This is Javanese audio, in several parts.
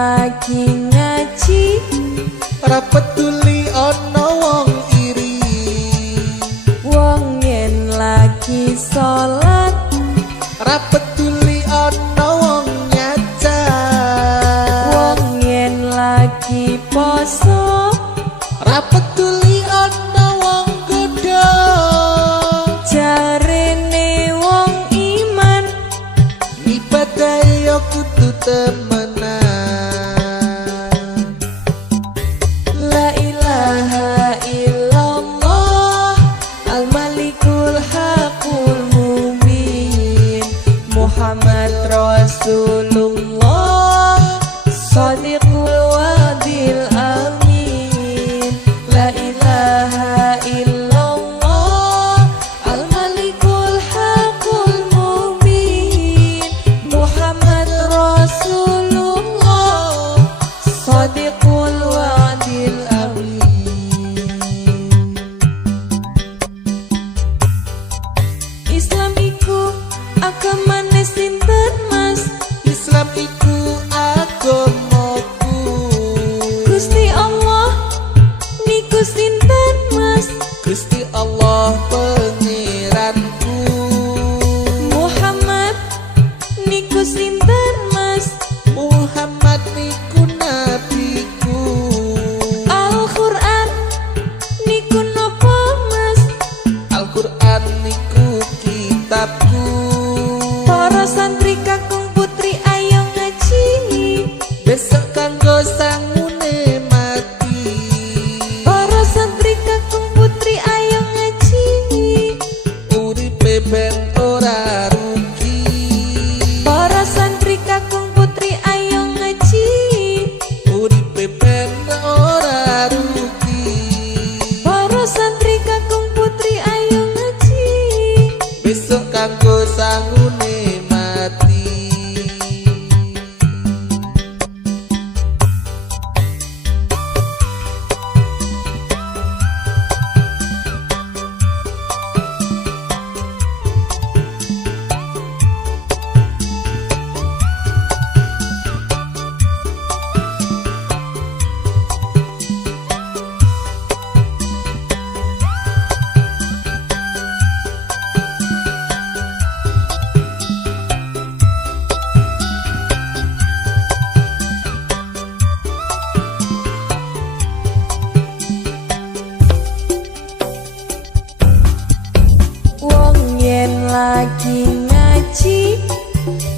lagi ngaji ra peduli ana wong iri, wong yen lagi salat ra peduli ana wong nyacat, wong yen lagi poso ra peduli ana wong godha, jarene wong iman ibadah yo kudu temenan. La ilaha illallah al-malikul haqul mubin Muhammad Rasulullah Sadiqul wadil amin. La ilaha illallah al-malikul haqul mubin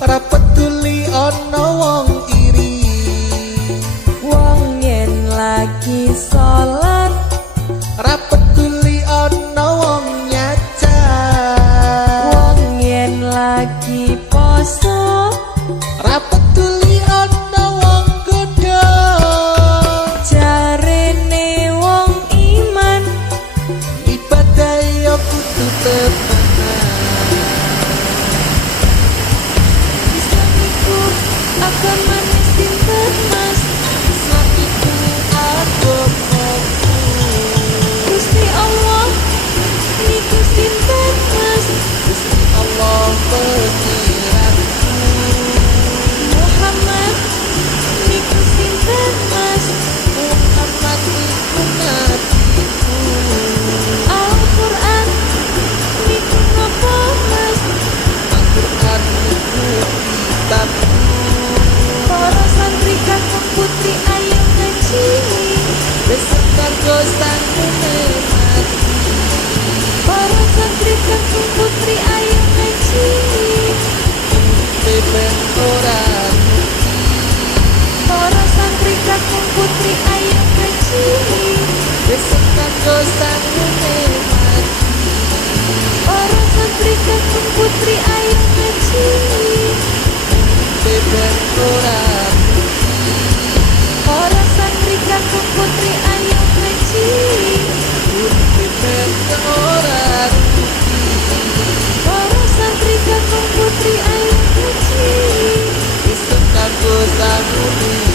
Ra peduli ana wong iri. Wong yen lagi sholat Ra peduli ana wong nyacat. wong yen lagi poso Ra peduli ana wong godha. jarene wong iman Ibadah yo kudu temenan. Islam iku agamane sinten Mas Islam iku agamaku. Gusti Allah niku sinten Mas Gusti Allah pengiranku. Muhammad niku sinten Mas Muhammad iku nabiku. Al-Qur'an niku napa Mas Al-Qur'an iku kitabku. para santri kakang putri ayo ngaji Besok kanggo sangune mati. para santri kakang putri ayo ngaji Beben ora para santri kakang putri ayo ngaji besok kanggo sangune mati. para santri kakang putri ayo ngaji Beben ora para santri kakang putri ayo ngaji beben ora para santri kakang putri ayo ngaji besok kanggo sangune